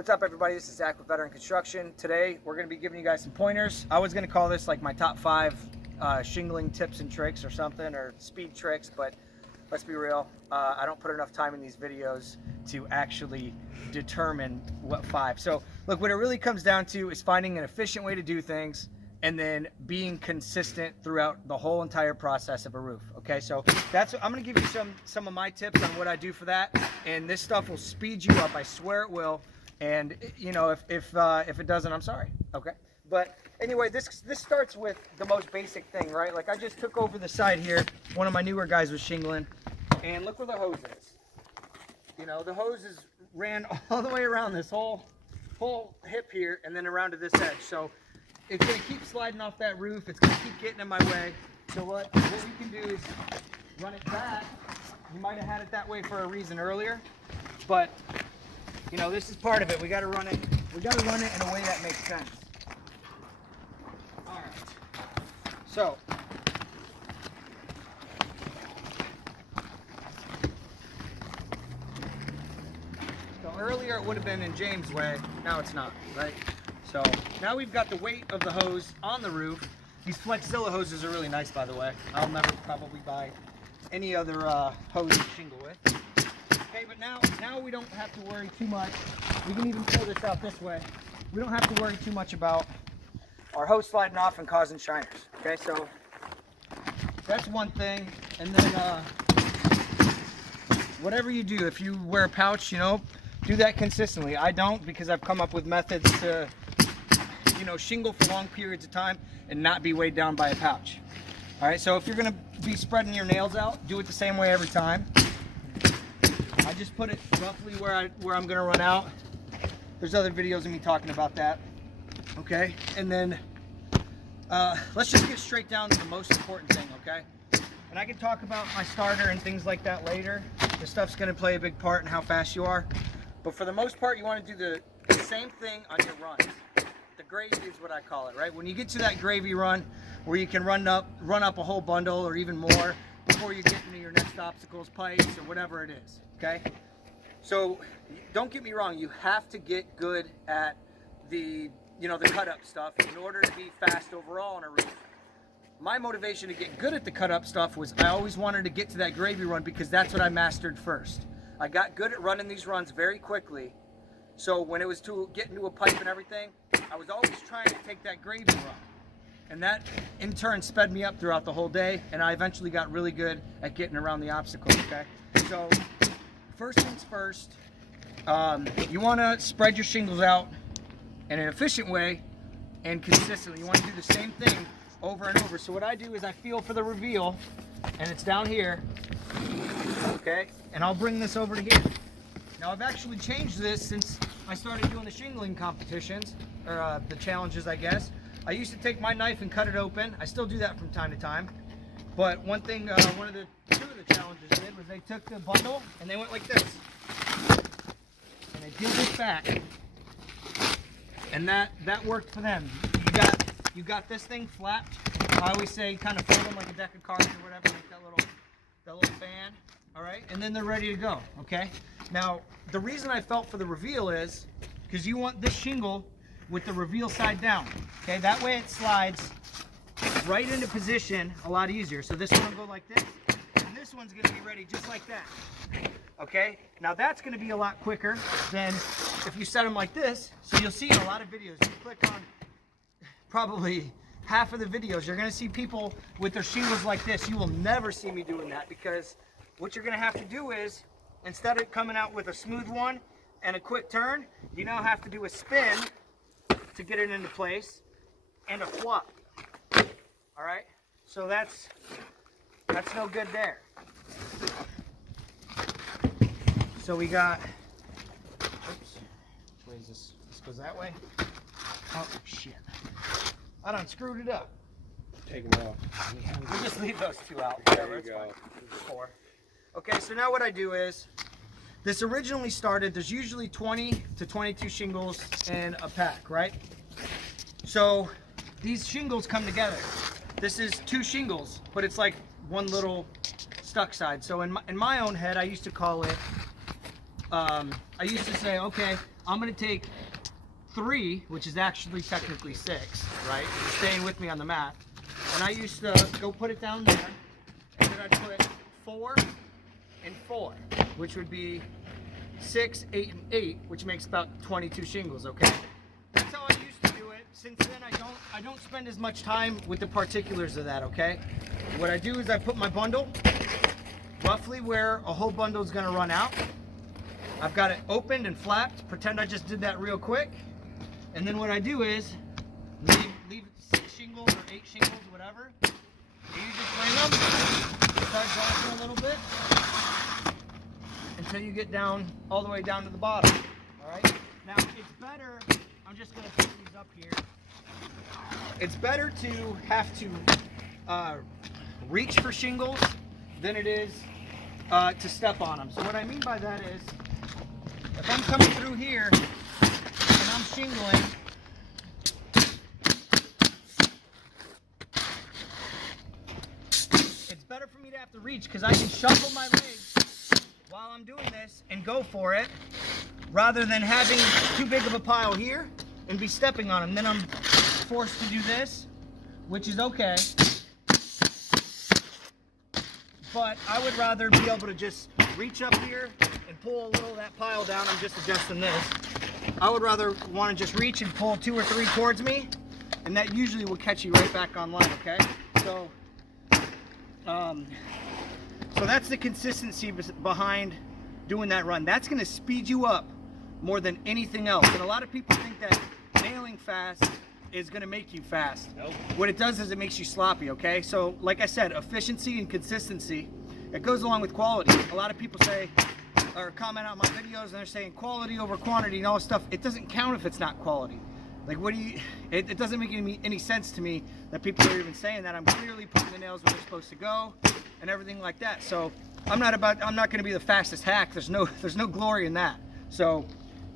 What's up, everybody? This is Zach with Veteran Construction. Today we're going to be giving you guys some pointers. I was going to call this like my top 5 shingling tips and tricks or something, or speed tricks, but let's be real, I don't put enough time in these videos to actually determine what 5. So look, what it really comes down to is finding an efficient way to do things and then being consistent throughout the whole entire process of a roof. Okay, so I'm going to give you some of my tips on what I do for that, and this stuff will speed you up. I swear it will. And you know, if it doesn't, I'm sorry. Okay, but anyway, this starts with the most basic thing, right? Like I just took over the side here. One of my newer guys was shingling, and look where the hose is. You know, the hose ran all the way around this whole hip here, and then around to this edge. So it's gonna keep sliding off that roof. It's gonna keep getting in my way. So what you can do is run it back. You might have had it that way for a reason earlier, but you know, this is part of it. We got to run it. We got to run it in a way that makes sense. All right. So earlier it would have been in James' way. Now it's not, right? So now we've got the weight of the hose on the roof. These Flexzilla hoses are really nice, by the way. I'll never probably buy any other hose to shingle with. Okay, but now we don't have to worry too much. We can even pull this out this way. We don't have to worry too much about our hose sliding off and causing shiners. Okay, so that's one thing. And then whatever you do, if you wear a pouch, you know, do that consistently. I don't, because I've come up with methods to, you know, shingle for long periods of time and not be weighed down by a pouch. All right, so if you're gonna be spreading your nails out, do it the same way every time. I just put it roughly where I'm gonna run out. There's other videos of me talking about that. Okay, and then let's just get straight down to the most important thing, okay? And I can talk about my starter and things like that later. This stuff's gonna play a big part in how fast you are. But for the most part, you wanna do the same thing on your runs. The gravy is what I call it, right? When you get to that gravy run where you can run up a whole bundle or even more before you get into your next obstacles, pipes, or whatever it is, okay? So don't get me wrong, you have to get good at the cut up stuff in order to be fast overall on a roof. My motivation to get good at the cut up stuff was I always wanted to get to that gravy run because that's what I mastered first. I got good at running these runs very quickly. So when it was to get into a pipe and everything, I was always trying to take that gravy run. And that in turn sped me up throughout the whole day, and I eventually got really good at getting around the obstacles, okay? So first things first, you wanna spread your shingles out in an efficient way and consistently. You wanna do the same thing over and over. So what I do is I feel for the reveal, and it's down here, okay? And I'll bring this over to here. Now I've actually changed this since I started doing the shingling competitions, or the challenges, I guess. I used to take my knife and cut it open. I still do that from time to time. But one thing, two of the challenges did was they took the bundle and they went like this. And they peeled this back. And that worked for them. You got this thing flapped. I always say kind of fold them like a deck of cards or whatever, make that little fan. All right, and then they're ready to go, okay? Now, the reason I felt for the reveal is because you want this shingle with the reveal side down, okay? That way it slides right into position a lot easier. So this one will go like this, and this one's gonna be ready just like that, okay? Now that's gonna be a lot quicker than if you set them like this. So you'll see in a lot of videos, you click on probably half of the videos, you're gonna see people with their shingles like this. You will never see me doing that, because what you're gonna have to do is, instead of coming out with a smooth one and a quick turn, you now have to do a spin to get it into place and a flop. All right, so that's no good there. So we got, oops, which way is this? This goes that way. Oh shit, I done screwed it up. Take them off. We'll just leave those two out. There you go. 4. Okay, so now what I do is, this originally started, there's usually 20 to 22 shingles in a pack, right? So these shingles come together. This is 2 shingles, but it's like one little stuck side. So in my own head, I used to call it, I used to say, okay, I'm gonna take 3, which is actually technically 6, right? You're staying with me on the mat. And I used to go put it down there, and then I'd put 4 and 4, which would be 6, 8, and 8, which makes about 22 shingles, okay? That's how I used to do it. Since then, I don't spend as much time with the particulars of that, okay? What I do is I put my bundle roughly where a whole bundle is gonna run out. I've got it opened and flapped. Pretend I just did that real quick. And then what I do is leave 6 shingles or 8 shingles, whatever. And you just bring them, start dropping a little bit until you get down all the way down to the bottom. All right. Now it's better. I'm just gonna put these up here. It's better to have to reach for shingles than it is to step on them. So what I mean by that is, if I'm coming through here and I'm shingling, it's better for me to have to reach because I can shuffle my legs while I'm doing this and go for it, rather than having too big of a pile here and be stepping on them. Then I'm forced to do this, which is okay. But I would rather be able to just reach up here and pull a little of that pile down. I'm just adjusting this. I would rather want to just reach and pull 2 or 3 towards me, and that usually will catch you right back online, okay? So that's the consistency behind doing that run. That's going to speed you up more than anything else. And a lot of people think that nailing fast is going to make you fast. Nope. What it does is it makes you sloppy, okay? So like I said, efficiency and consistency, it goes along with quality. A lot of people say, or comment on my videos, and they're saying quality over quantity and all this stuff. It doesn't count if it's not quality. Like, what do you, it doesn't make any sense to me that people are even saying that. I'm clearly putting the nails where they're supposed to go and everything like that. So I'm not going to be the fastest hack. There's no glory in that. So,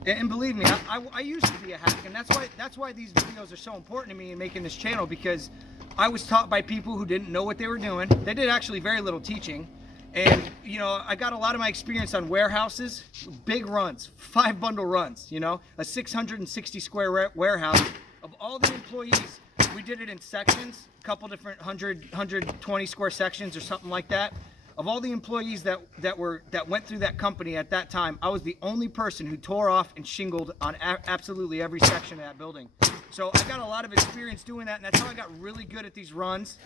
and believe me, I used to be a hack, and that's why these videos are so important to me in making this channel, because I was taught by people who didn't know what they were doing. They did actually very little teaching. And, you know, I got a lot of my experience on warehouses, big runs, 5 bundle runs, you know, a 660 square warehouse. Of all the employees, we did it in sections, a couple different 120 square sections or something like that. Of all the employees that went through that company at that time, I was the only person who tore off and shingled on absolutely every section of that building. So I got a lot of experience doing that, and that's how I got really good at these runs.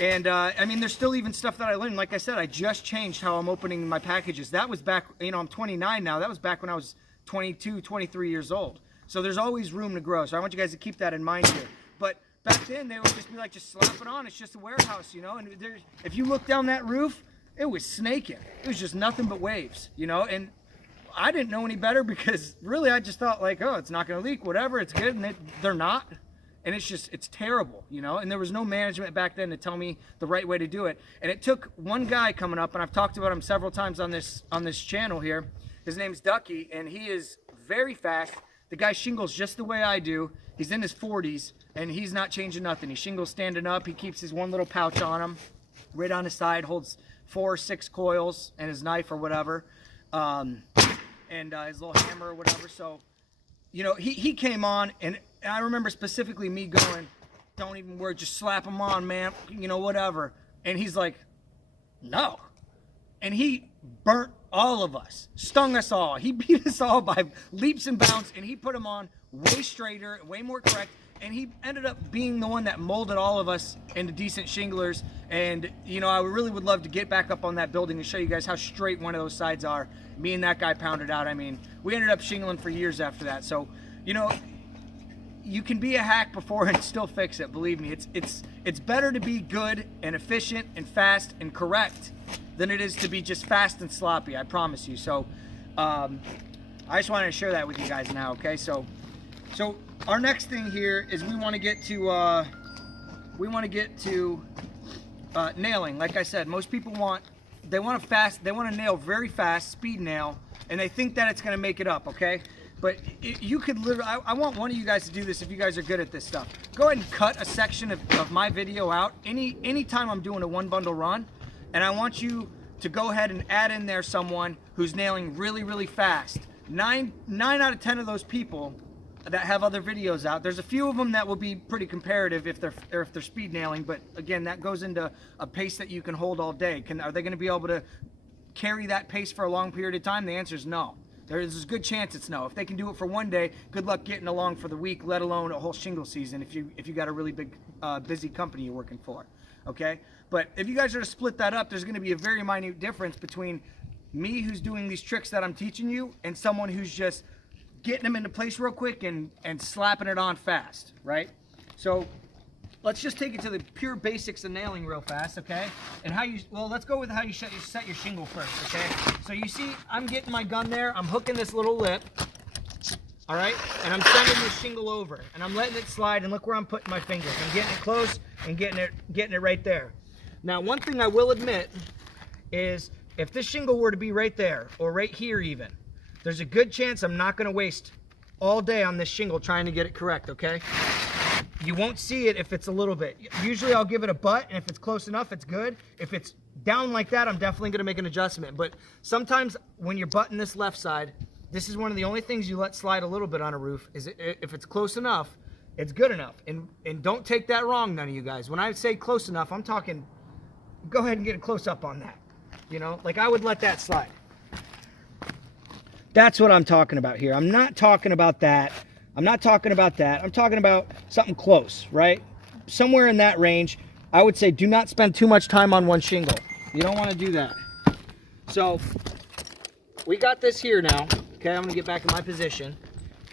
And I mean, there's still even stuff that I learned. Like I said, I just changed how I'm opening my packages. That was back, you know, I'm 29 now. That was back when I was 22, 23 years old. So there's always room to grow. So I want you guys to keep that in mind here. But back then, they would just be like, just slap it on. It's just a warehouse, you know. And if you look down that roof, it was snaking. It was just nothing but waves, you know. And I didn't know any better, because really I just thought, like, oh, it's not going to leak, whatever, it's good. And they're not. And it's terrible, you know. And there was no management back then to tell me the right way to do it. And it took one guy coming up, and I've talked about him several times on this channel here. His name's Ducky, and he is very fast. The guy shingles just the way I do. He's in his 40s, and he's not changing nothing. He shingles standing up. He keeps his one little pouch on him, right on his side, holds 4 or 6 coils and his knife or whatever, and his little hammer or whatever. So, you know, he came on, and I remember specifically me going, don't even worry, just slap him on, man, you know, whatever. And he's like, no. And he burnt all of us, stung us all. He beat us all by leaps and bounds, and he put him on way straighter, way more correct. And he ended up being the one that molded all of us into decent shinglers. And, you know, I really would love to get back up on that building and show you guys how straight one of those sides are. Me and that guy pounded out. I mean, we ended up shingling for years after that. So, you know, you can be a hack before and still fix it. Believe me, it's better to be good and efficient and fast and correct than it is to be just fast and sloppy. I promise you. So, I just wanted to share that with you guys now. Okay, so our next thing here is we want to get to nailing. Like I said, most people want to nail very fast, speed nail, and they think that it's going to make it up, okay? But you could literally, I want one of you guys to do this if you guys are good at this stuff. Go ahead and cut a section of my video out anytime I'm doing a 1 bundle run, and I want you to go ahead and add in there someone who's nailing really, really fast. nine out of 10 of those people that have other videos out, there's a few of them that will be pretty comparative if they're speed nailing, but again, that goes into a pace that you can hold all day. Are they going to be able to carry that pace for a long period of time? The answer is no. There's a good chance it's no. If they can do it for one day, good luck getting along for the week, let alone a whole shingle season if you got a really big busy company you're working for. Okay, but if you guys are to split that up, there's going to be a very minute difference between me, who's doing these tricks that I'm teaching you, and someone who's just getting them into place real quick and slapping it on fast, right? So let's just take it to the pure basics of nailing real fast, okay? And let's go with how you set your shingle first, okay? So you see, I'm getting my gun there, I'm hooking this little lip, all right? And I'm sending this shingle over, and I'm letting it slide, and look where I'm putting my fingers. I'm getting it close and getting it right there. Now, one thing I will admit is if this shingle were to be right there, or right here even, there's a good chance I'm not going to waste all day on this shingle trying to get it correct, okay? You won't see it if it's a little bit. Usually I'll give it a butt, and if it's close enough, it's good. If it's down like that, I'm definitely going to make an adjustment. But sometimes when you're butting this left side, this is one of the only things you let slide a little bit on a roof, is if it's close enough, it's good enough. And don't take that wrong, none of you guys. When I say close enough, I'm talking, go ahead and get a close up on that. You know, like I would let that slide. That's what I'm talking about here. I'm not talking about that. I'm not talking about that. I'm talking about something close, right? Somewhere in that range. I would say do not spend too much time on one shingle. You don't want to do that. So we got this here now. Okay, I'm going to get back in my position.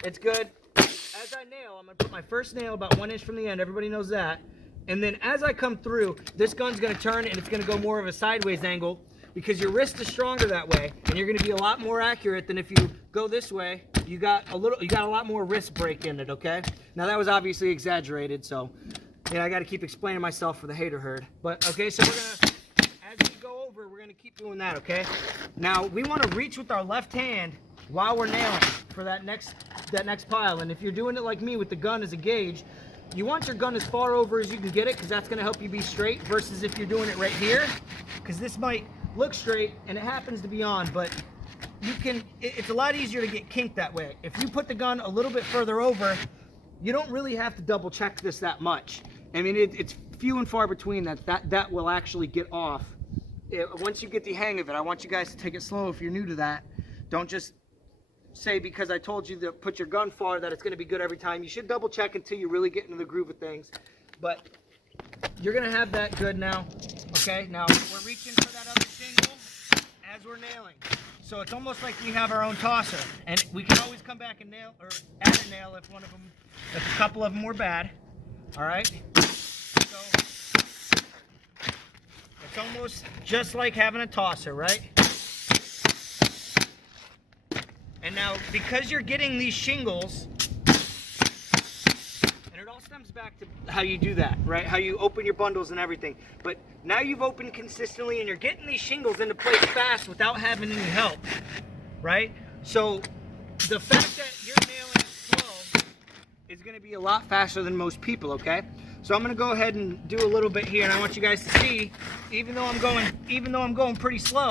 It's good. As I nail, I'm going to put my first nail about 1 inch from the end. Everybody knows that. And then as I come through, this gun's going to turn and it's going to go more of a sideways angle, because your wrist is stronger that way, and you're going to be a lot more accurate than if you go this way. You got a lot more wrist break in it, okay? Now that was obviously exaggerated, so I got to keep explaining myself for the hater herd. But okay, so we're gonna, as we go over, we're gonna keep doing that, okay? Now we want to reach with our left hand while we're nailing for that next pile, and if you're doing it like me with the gun as a gauge, you want your gun as far over as you can get it, because that's going to help you be straight, versus if you're doing it right here, because this might look straight and it happens to be on, but it's a lot easier to get kinked that way. If you put the gun a little bit further over, you don't really have to double check this that much. I mean, it's few and far between that will actually get off. Once you get the hang of it, I want you guys to take it slow. If you're new to that, don't just say because I told you to put your gun far that it's going to be good every time. You should double check until you really get into the groove of things. But you're going to have that good now. Okay, now we're reaching for that other shingle as we're nailing. So it's almost like we have our own tosser, and we can always come back and nail, or add a nail if a couple of them were bad. All right. So it's almost just like having a tosser, right? And now, because you're getting these shingles, and it all stems back to how you do that, right? How you open your bundles and everything. But now you've opened consistently, and you're getting these shingles into place fast without having any help, right? So the fact that you're nailing slow is going to be a lot faster than most people, okay? So I'm going to go ahead and do a little bit here, and I want you guys to see, even though I'm going pretty slow,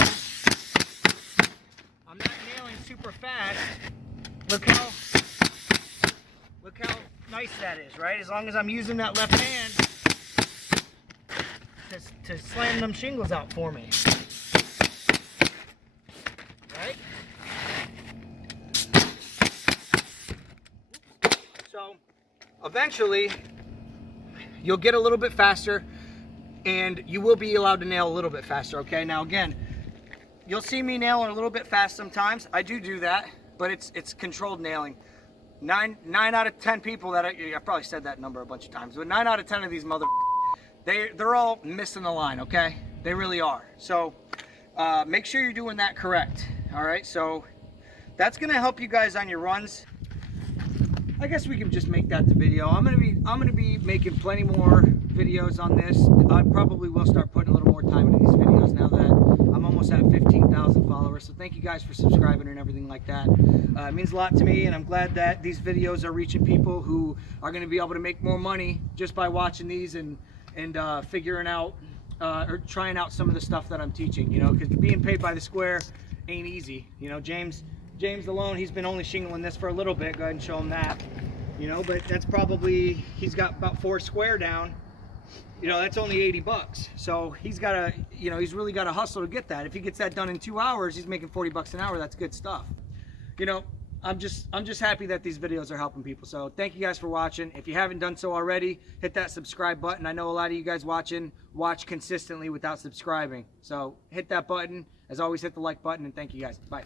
I'm not nailing super fast. Look how nice that is, right? As long as I'm using that left hand to slam them shingles out for me, right? So eventually you'll get a little bit faster, and you will be allowed to nail a little bit faster, okay? Now again, you'll see me nailing a little bit fast sometimes. I do that, but it's controlled nailing. 9 out of 10 people that I probably said that number a bunch of times, but 9 out of 10 of these they're all missing the line, okay? They really are. So make sure you're doing that correct. All right, so that's gonna help you guys on your runs. I guess we can just make that the video. I'm gonna be making plenty more videos on this. I probably will start putting a little more time into these videos now that I'm almost at 15,000 followers. So thank you guys for subscribing and everything like that. It means a lot to me, and I'm glad that these videos are reaching people who are going to be able to make more money just by watching these and figuring out or trying out some of the stuff that I'm teaching. You know, because being paid by the square ain't easy. You know, James James alone, he's been only shingling this for a little bit. Go ahead and show him that. You know, but that's probably, he's got about 4 square down. You know, that's only 80 bucks. So he's got to, you know, he's really got to hustle to get that. If he gets that done in 2 hours, he's making 40 bucks an hour. That's good stuff. You know, I'm just happy that these videos are helping people. So thank you guys for watching. If you haven't done so already, hit that subscribe button. I know a lot of you guys watch consistently without subscribing. So hit that button. As always, hit the like button, and thank you guys. Bye.